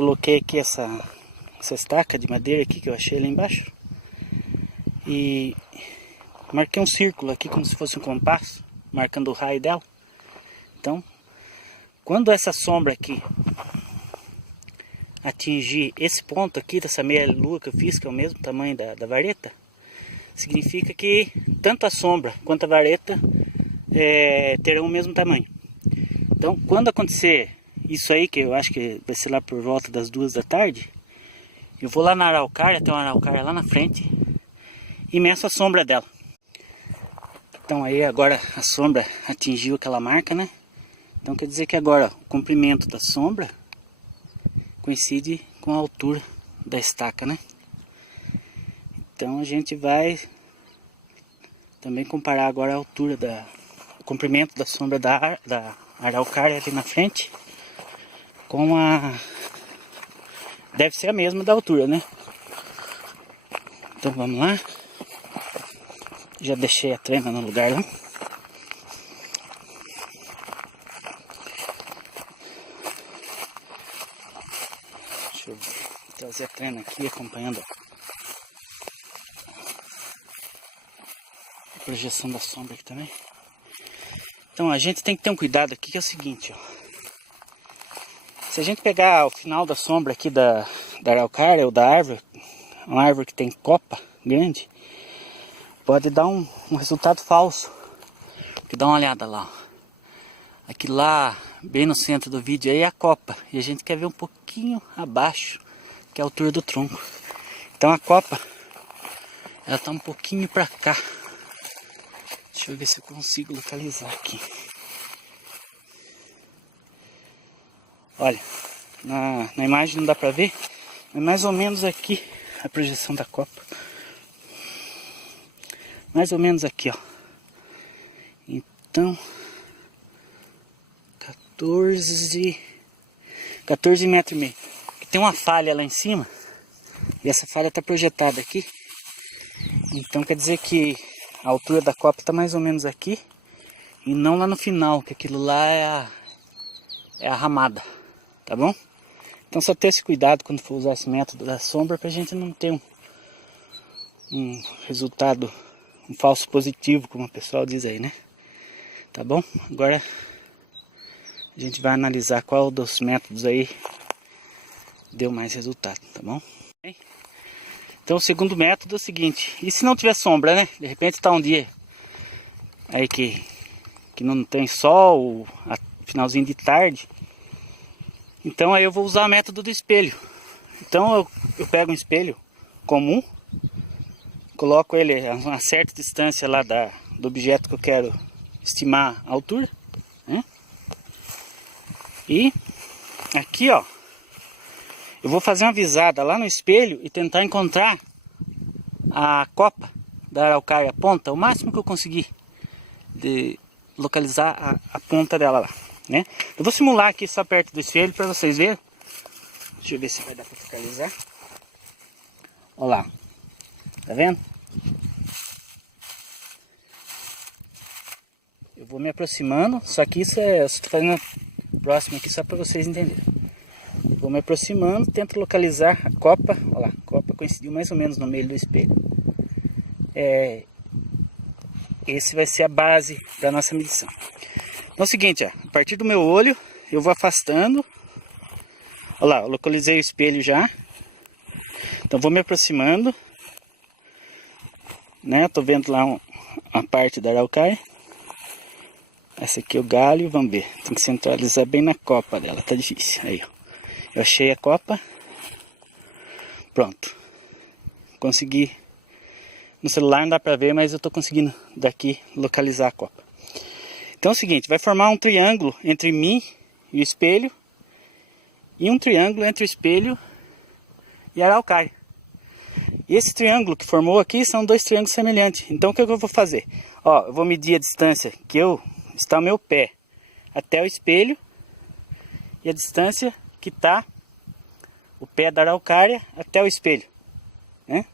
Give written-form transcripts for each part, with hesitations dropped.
coloquei aqui essa estaca de madeira aqui que eu achei lá embaixo. E marquei um círculo aqui como se fosse um compasso, marcando o raio dela. Então, quando essa sombra aqui atingir esse ponto aqui dessa meia lua que eu fiz, que é o mesmo tamanho da vareta, significa que tanto a sombra quanto a vareta terão o mesmo tamanho. Então, quando acontecer isso aí, que eu acho que vai ser lá por volta das 2 da tarde, eu vou lá na araucária, tem uma araucária lá na frente, e meço a sombra dela. Então aí agora a sombra atingiu aquela marca, né? Então quer dizer que agora o comprimento da sombra coincide com a altura da estaca, né? Então a gente vai também comparar agora a altura o comprimento da sombra da araucária ali na frente com deve ser a mesma da altura, né? Então vamos lá. Já deixei a trena no lugar lá. Deixa eu trazer a trena aqui acompanhando a projeção da sombra aqui também. Então a gente tem que ter um cuidado aqui que é o seguinte, ó. Se a gente pegar o final da sombra aqui da araucária ou da árvore, uma árvore que tem copa grande, pode dar um resultado falso. Porque dá uma olhada lá, ó. Aqui lá, bem no centro do vídeo aí é a copa. E a gente quer ver um pouquinho abaixo, que é a altura do tronco. Então a copa, ela tá um pouquinho pra cá. Deixa eu ver se eu consigo localizar aqui. Olha, na imagem não dá pra ver, é mais ou menos aqui a projeção da copa. Mais ou menos aqui, ó. Então, 14 metros e meio. Tem uma falha lá em cima, e essa falha está projetada aqui. Então quer dizer que a altura da copa está mais ou menos aqui, e não lá no final, que aquilo lá é a ramada, tá bom? Então só ter esse cuidado quando for usar esse método da sombra, para a gente não ter um resultado, um falso positivo, como o pessoal diz aí, né? Tá bom? Agora a gente vai analisar qual dos métodos aí deu mais resultado, tá bom? Então o segundo método é o seguinte: e se não tiver sombra, né? De repente está um dia aí que não tem sol, finalzinho de tarde. Então aí eu vou usar o método do espelho. Então eu pego um espelho comum, coloco ele a uma certa distância lá do objeto que eu quero estimar a altura, né? E aqui, ó, eu vou fazer uma visada lá no espelho e tentar encontrar a copa da araucária, a ponta, o máximo que eu conseguir de localizar a ponta dela lá, né? Eu vou simular aqui só perto do espelho para vocês verem. Deixa eu ver se vai dar para focalizar. Olha lá, tá vendo? Eu vou me aproximando, só que isso eu estou fazendo próximo aqui só para vocês entenderem. Vou me aproximando, tento localizar a copa. Olha lá, a copa coincidiu mais ou menos no meio do espelho. Esse vai ser a base da nossa medição. Então é o seguinte, ó, a partir do meu olho eu vou afastando. Olha lá, eu localizei o espelho já. Então vou me aproximando, né? Tô vendo lá uma parte da araucária. Essa aqui é o galho, vamos ver. Tem que centralizar bem na copa dela, tá difícil. Aí, ó. Eu achei a copa. Pronto. Consegui. No celular não dá pra ver, mas eu tô conseguindo daqui localizar a copa. Então é o seguinte, vai formar um triângulo entre mim e o espelho. E um triângulo entre o espelho e a araucária. E esse triângulo que formou aqui são dois triângulos semelhantes. Então o que eu vou fazer? Ó, eu vou medir a distância que está o meu pé até o espelho. E a distância que está o pé da araucária até o espelho, né?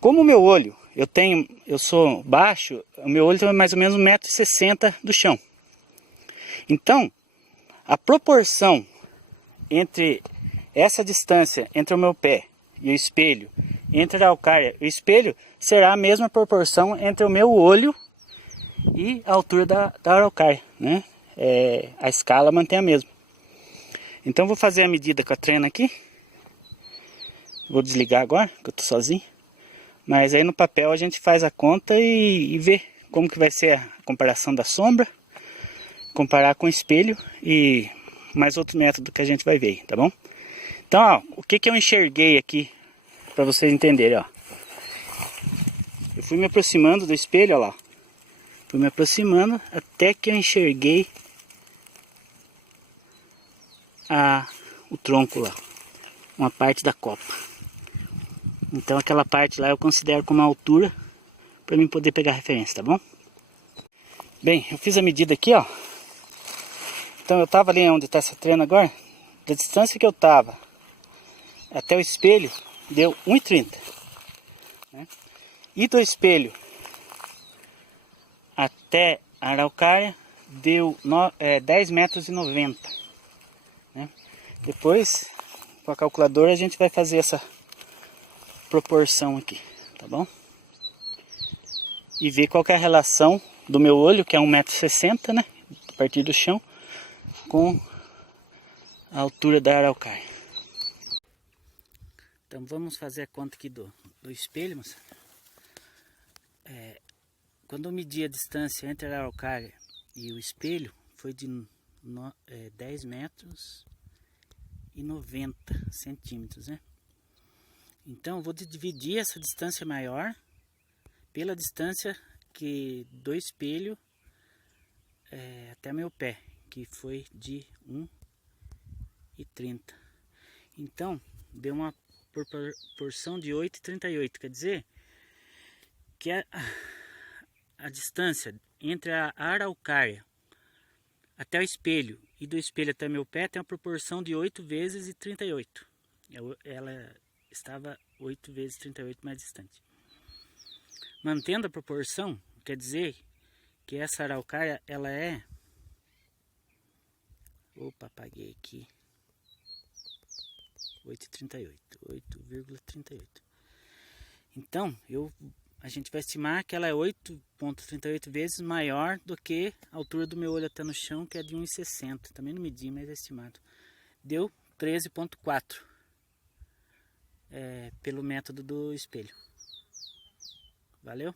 Como o meu olho, eu sou baixo, o meu olho tem mais ou menos 1,60 m do chão. Então, a proporção entre essa distância entre o meu pé e o espelho, entre a araucária e o espelho, será a mesma proporção entre o meu olho e a altura da araucária, né? A escala mantém a mesma. Então vou fazer a medida com a trena aqui. Vou desligar agora, que eu tô sozinho. Mas aí no papel a gente faz a conta e vê como que vai ser a comparação da sombra, comparar com o espelho e mais outro método que a gente vai ver, tá bom? Então, ó, o que eu enxerguei aqui, para vocês entenderem, ó. Eu fui me aproximando do espelho, ó lá. Fui me aproximando até que eu enxerguei o tronco lá, uma parte da copa. Então aquela parte lá eu considero como uma altura para mim poder pegar referência, tá bom? Bem, eu fiz a medida aqui, ó. Então eu tava ali onde está essa trena agora, da distância que eu tava até o espelho deu 1,30, né? E do espelho até a araucária deu 10,90 metros, né? Depois com a calculadora a gente vai fazer essa proporção aqui, tá bom? E ver qual que é a relação do meu olho, que é 1,60 m, né? A partir do chão, com a altura da araucária. Então vamos fazer a conta aqui do espelho, moçada. Quando eu medi a distância entre a araucária e o espelho, foi de 10 metros e 90 centímetros, né? Então eu vou dividir essa distância maior pela distância do espelho até meu pé, que foi de 1,30. Então deu uma proporção de 8,38, quer dizer que a distância entre a araucária até o espelho e do espelho até meu pé tem uma proporção de 8 vezes 38. Ela estava 8 vezes 38 mais distante. Mantendo a proporção, quer dizer que essa araucária, ela é... Opa, apaguei aqui. 8,38. Então, a gente vai estimar que ela é 8,38 vezes maior do que a altura do meu olho até no chão, que é de 1,60. Também não medi, mas é estimado. Deu 13,4 pelo método do espelho. Valeu?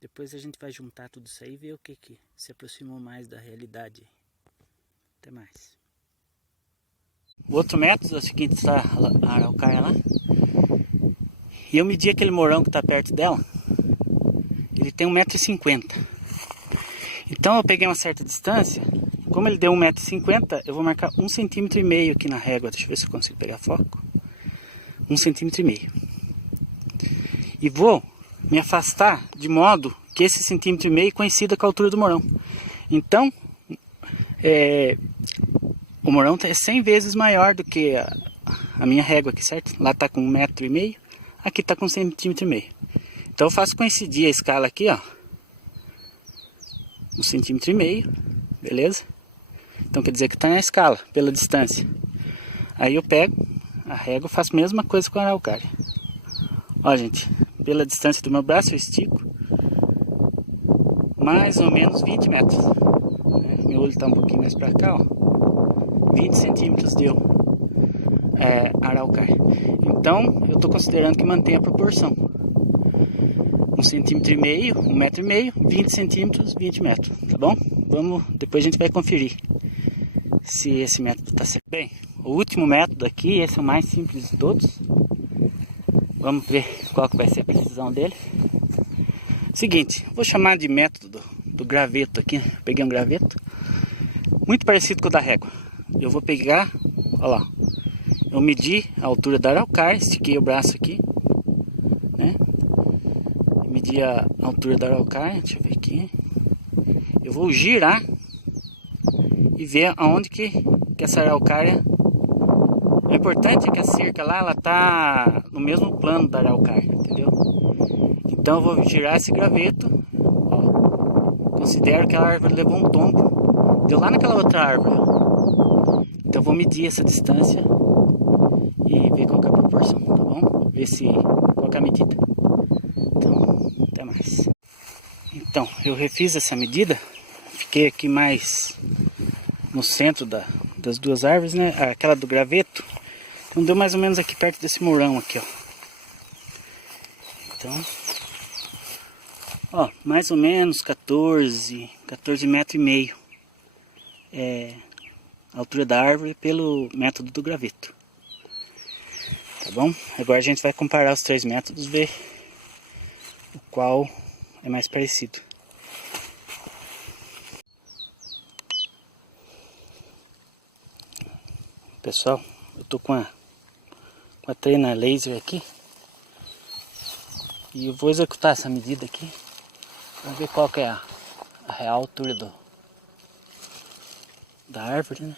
Depois a gente vai juntar tudo isso aí e ver o que se aproximou mais da realidade. Até mais. O outro método é o seguinte, está a araucária lá. E eu medi aquele morão que está perto dela. Ele tem 1,50 m. Então eu peguei uma certa distância. Como ele deu 1,50 m, eu vou marcar 1,5 cm aqui na régua. Deixa eu ver se eu consigo pegar foco. 1,5 cm. E vou me afastar de modo que esse 1,5 cm coincida com a altura do morão. Então, o morão é 100 vezes maior do que a minha régua aqui, certo? Lá está com 1,5 m, aqui está com 1,5 cm. Então eu faço coincidir a escala aqui, ó. 1,5 cm, beleza? Então quer dizer que está na escala, pela distância. Aí eu pego a régua e faço a mesma coisa com a araucária. Ó, gente, pela distância do meu braço eu estico mais ou menos 20 metros. Meu olho está um pouquinho mais para cá, ó. 20 centímetros deu a araucária. Então eu estou considerando que mantém a proporção. 1,5 cm, 1,5 m, 20 centímetros, 20 metros, tá bom? Depois a gente vai conferir se esse método está certo. Bem, o último método aqui, esse é o mais simples de todos. Vamos ver qual que vai ser a precisão dele. Seguinte, vou chamar de método do graveto aqui. Peguei um graveto, muito parecido com o da régua. Eu vou pegar, olha lá, eu medi a altura da araucária, estiquei o braço aqui, né? Medi a altura da araucária, deixa eu ver aqui. Eu vou girar e ver aonde que essa araucária... O importante é que a cerca lá, ela tá no mesmo plano da araucária, entendeu? Então eu vou girar esse graveto, ó. Considero que a árvore levou um tombo, deu lá naquela outra árvore, ó. Então eu vou medir essa distância e ver qual que é a proporção, tá bom? Ver qual que é a medida. Então, até mais. Então, eu refiz essa medida, fiquei aqui mais no centro das duas árvores, né? Aquela do graveto, então deu mais ou menos aqui perto desse murão aqui, ó. Então, ó, mais ou menos 14 metros e meio é a altura da árvore pelo método do graveto. Tá bom? Agora a gente vai comparar os três métodos, ver o qual é mais parecido. Pessoal, eu tô com a treina laser aqui e eu vou executar essa medida aqui para ver qual que é a real altura da árvore, né?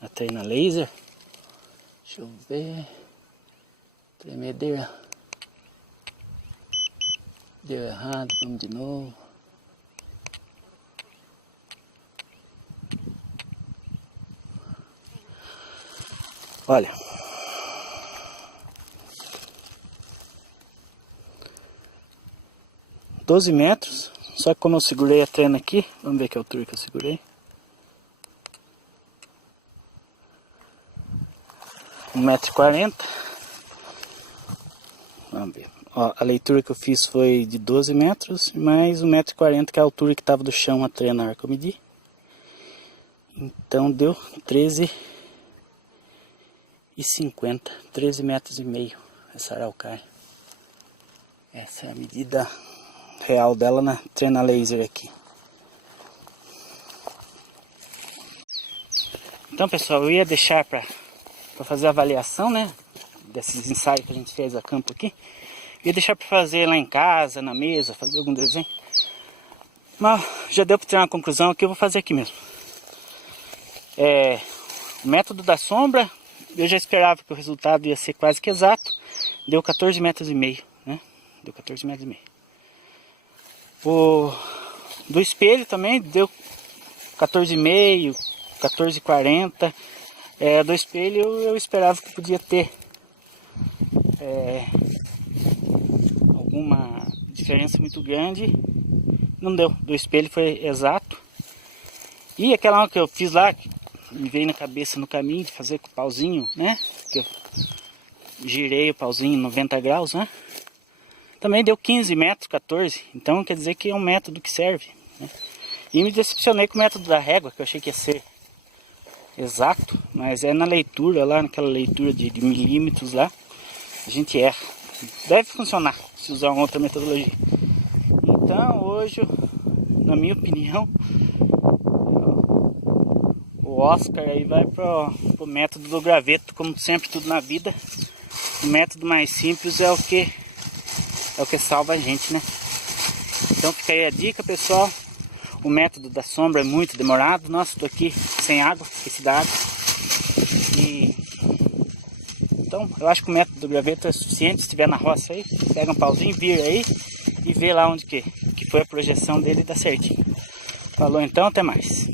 A treina laser. Deixa eu ver. Tremedeira. Deu errado, vamos de novo. Olha. $12 metros. Só que como eu segurei a trena aqui, vamos ver que altura que eu segurei. 1,40 m. Vamos ver. Ó, a leitura que eu fiz foi de 12 metros, mais 1,40 m, que é a altura que estava do chão a trena na hora que eu medi. Então deu 13,50, 13,5 metros essa araucária. Essa é a medida real dela na trena laser aqui. Então, pessoal, eu ia deixar para fazer a avaliação, né, desses ensaios que a gente fez a campo aqui. Eu ia deixar para fazer lá em casa, na mesa, fazer algum desenho. Mas já deu para ter uma conclusão que eu vou fazer aqui mesmo. O método da sombra, eu já esperava que o resultado ia ser quase que exato. Deu 14,5 metros, né? Deu 14,5 metros. O do espelho também deu 14,5, 14,40. Do espelho eu esperava que podia ter alguma diferença muito grande. Não deu, do espelho foi exato. E aquela que eu fiz lá, que me veio na cabeça no caminho de fazer com o pauzinho, né? Que eu girei o pauzinho 90 graus, né? Também deu 15 metros, 14. Então quer dizer que é um método que serve, né? E me decepcionei com o método da régua, que eu achei que ia ser exato, mas é na leitura lá, naquela leitura de milímetros lá, a gente erra. Deve funcionar se usar uma outra metodologia. Então hoje, na minha opinião, o Oscar aí vai pro método do graveto. Como sempre, tudo na vida, o método mais simples é o que salva a gente, né? Então fica aí a dica, pessoal. O método da sombra é muito demorado. Nossa, tô aqui sem água, esqueci da água. Então eu acho que o método do graveto é suficiente. Se estiver na roça aí, pega um pauzinho, vira aí e vê lá onde que foi a projeção dele e dá certinho. Falou então, até mais.